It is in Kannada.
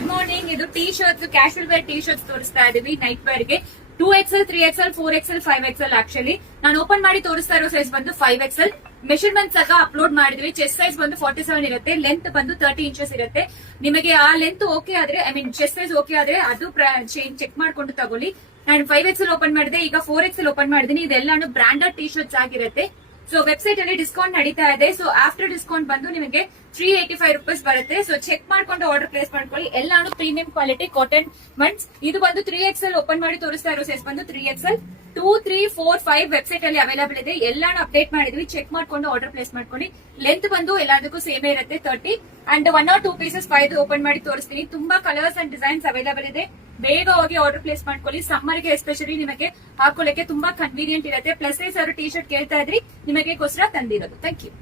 Good morning. ಇದು T shirts, casual wear T shirts ತೋರಿಸ್ತಾ ಇದೀವಿ ನೈಟ್ ವೇರ್ ಗೆ. 2XL, 3XL, 4XL, 5XL. Actually ನಾನು ಓಪನ್ ಮಾಡಿ ತೋರಿಸ್ತಾ ಇರೋ ಸೈಜ್ ಬಂದು 5XL. ಮೆಷರ್ಮೆಂಟ್ಸ್ ಆಗ ಅಪ್ಲೋಡ್ ಮಾಡಿದ್ವಿ. ಚೆಸ್ಟ್ ಸೈಜ್ ಬಂದು 47 ಇರುತ್ತೆ, ಲೆಂತ್ ಬಂದು 30 ಇಂಚಸ್ ಇರುತ್ತೆ. ನಿಮಗೆ ಆ ಲೆಂತ್ ಓಕೆ ಆದ್ರೆ, I mean chest size okay ಆದ್ರೆ ಅದು ಚೆಕ್ ಮಾಡ್ಕೊಂಡು ತಗೊಳ್ಳಿ. ನಾನು 5XL ಓಪನ್ ಮಾಡಿದೆ, ಈಗ 4XL ಓಪನ್ ಮಾಡಿದೀನಿ. ಇದೆಲ್ಲಾನು ಬ್ರಾಂಡೆಡ್ ಟೀ ಶರ್ಟ್ಸ್ ಆಗಿರುತ್ತೆ. ಸೊ ವೆಬ್ಸೈಟ್ ಅಲ್ಲಿ ಡಿಸ್ಕೌಂಟ್ ನಡೀತಾ ಇದೆ. ಸೊ ಆಫ್ಟರ್ ಡಿಸ್ಕೌಂಟ್ ಬಂದು ನಿಮಗೆ 385 ರೂಪೀಸ್ ಬರುತ್ತೆ. ಸೊ ಚೆಕ್ ಮಾಡ್ಕೊಂಡು ಆರ್ಡರ್ ಪ್ಲೇಸ್ ಮಾಡ್ಕೊಳ್ಳಿ. ಎಲ್ಲಾನು ಪ್ರೀಮಿಯಂ ಕ್ವಾಲಿಟಿ ಕಾಟನ್ ಮಂಟ್ಸ್. ಇದು ಬಂದು 3XL ಓಪನ್ ಮಾಡಿ ತೋರಿಸ್ತಾ ಇರೋ ಸೈಜ್ ಬಂದು 3XL. 2, 3, 4, 5 ವೆಬ್ಸೈಟ್ ಅಲ್ಲಿ ಅವೈಲೇಬಲ್ ಇದೆ. ಎಲ್ಲಾನು ಅಪ್ಡೇಟ್ ಮಾಡಿದ್ವಿ, ಚೆಕ್ ಮಾಡ್ಕೊಂಡು ಆರ್ಡರ್ ಪ್ಲೇಸ್ ಮಾಡ್ಕೊಳ್ಳಿ. ಲೆಂತ್ ಬಂದು ಎಲ್ಲದಕ್ಕೂ ಸೇಮ್ ಇರುತ್ತೆ 30. ಅಂಡ್ 1 or 2 ಪೀಸಸ್ 5 ಓಪನ್ ಮಾಡಿ ತೋರಿಸ್ತೀನಿ. ತುಂಬಾ ಕಲರ್ಸ್ ಅಂಡ್ ಡಿಸೈನ್ಸ್ ಅವೈಲೇಬಲ್ ಇದೆ. ಬೇಗ ಹೋಗಿ ಆರ್ಡರ್ ಪ್ಲೇಸ್ ಮಾಡ್ಕೊಳ್ಳಿ. ಸಮ್ಮರ್ ಗೆ ಎಸ್ಪೆಷಲಿ ನಿಮಗೆ ಹಾಕೊಳ್ಳಕ್ಕೆ ತುಂಬಾ ಕನ್ವೀನಿಯಂಟ್ ಇರುತ್ತೆ. ಪ್ಲಸ್ ಸೈಜ್ ಅವರು ಟಿ ಶರ್ಟ್ ಕೇಳ್ತಾ ಇದ್ರಿ, ನಿಮಗೆ ಗೋಸ್ಕರ ತಂದಿರೋದು. Thank you.